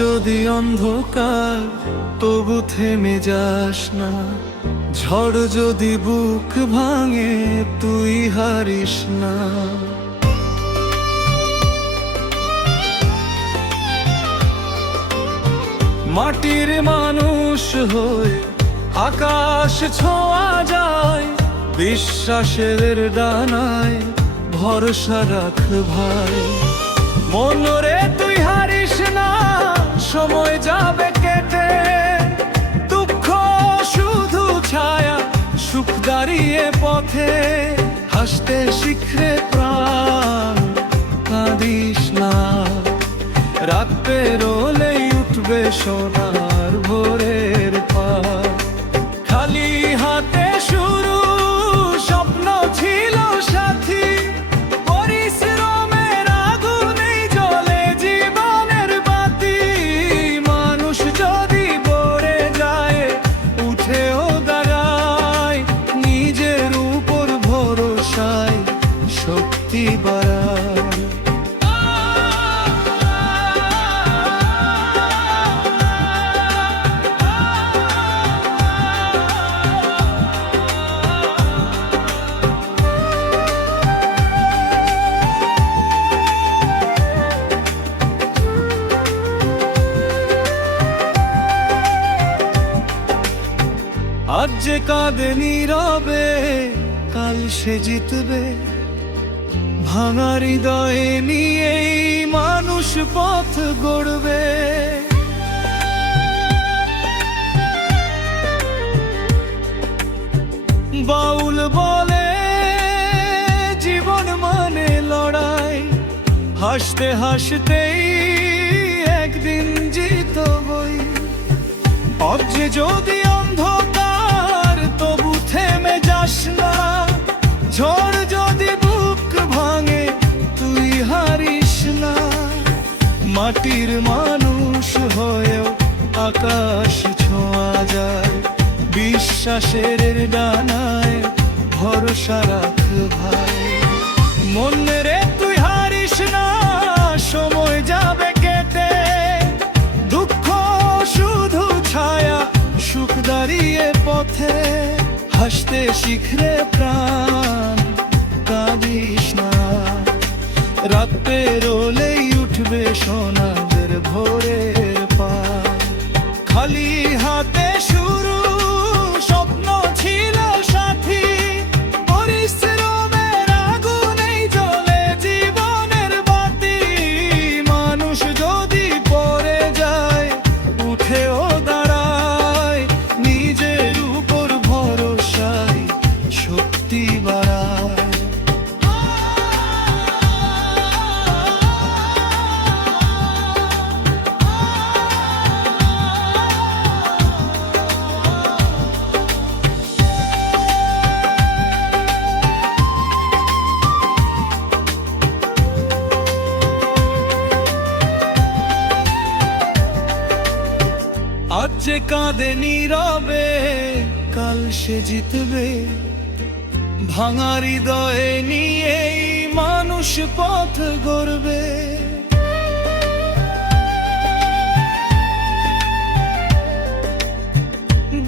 যদি অন্ধকার তবু থেমে যাস না, ঝড় যদি বুক ভাঙে তুই হারিস না। মাটির মানুষ হয়ে আকাশ ছোঁয়া যায়, বিশ্বাসের ডানায় ভরসা রাখ ভাই। মনরে তুই হারিস না, সময় যাবে কেটে, দুঃখ শুধু ছায়া, সুখ দাঁড়িয়ে পথে। হাসতে শিখরে প্রাণ, কাঁদিস না, রাত পেরোলেই উঠবে সোনার ভোরের পার। খালি হাতে শুরু, স্বপ্ন ছিল সাথী, পরিশ্রমের আগুনেই জ্বলে জীবনের বাতি। মানুষ যদি পড়ে যায় উঠেও দাঁড়ায়, নিজের উপর ভরসায় শক্তি বাড়ায়। আজ যে কাঁদে নীরবে, কাল সে জিতবে। ভাঙা হৃদয়ে নিয়েই মানুষ পথ গড়বে। বাউল বলে জীবন মানে লড়াই, হাসতে হাসতেই একদিন জিতবই। পথ যদি অন্ধকার তবু থেমে যাস না, ঝড় যদি বুক ভাঙে তুই হারিস না। মাটির মানুষ হয়েও আকাশ ছোঁয়া যায়, বিশ্বাসের ডানায় ভরসা রাখ ভাই। মনরে তুই হারিস না, সময় যাবে কেটে, দুঃখ শুধু ছায়া, সুখ দাঁড়িয়ে পথে। হাসতে শিখরে প্রাণ, কাঁদিস না, রাত পেরোলেই উঠবে সোনাদের ভোরের পার। খালি হাতে শুরু, স্বপ্ন ছিল সাথী, পরিশ্রমের আগুনেই জ্বলে জীবনের বাতি। মানুষ যদি পড়ে যায় উঠেও দাঁড়ায়, নিজের উপর ভরসায় শক্তি বাড়ায়। আজ যে কাঁদে নীরবে, কাল সে জিতবে। ভাঙা হৃদয়ে নিয়েই মানুষ পথ গড়বে।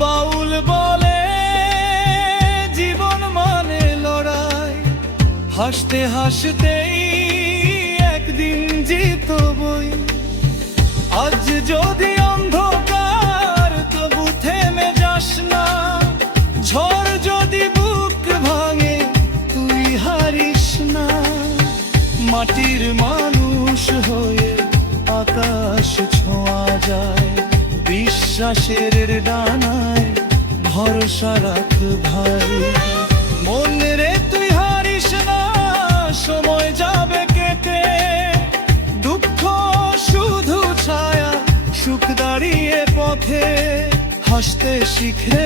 বাউল বলে জীবন মানে লড়াই, হাসতে হাসতেই একদিন জিতবই। আজ যদি অন্ধকার তবু থেমে যাস না, ঝড় যদি বুক ভাঙে তুই হারিস না। মাটির মানুষ হয়ে আকাশ ছোঁয়া যায়, বিশ্বাসের ডানায় ভরসা রাখ ভাই। মনরে তুই হারিস না, সময় যাবে কেটে, দুঃখ শুধু ছায়া, সুখ দাঁড়িয়ে পথে। হাসতে শিখে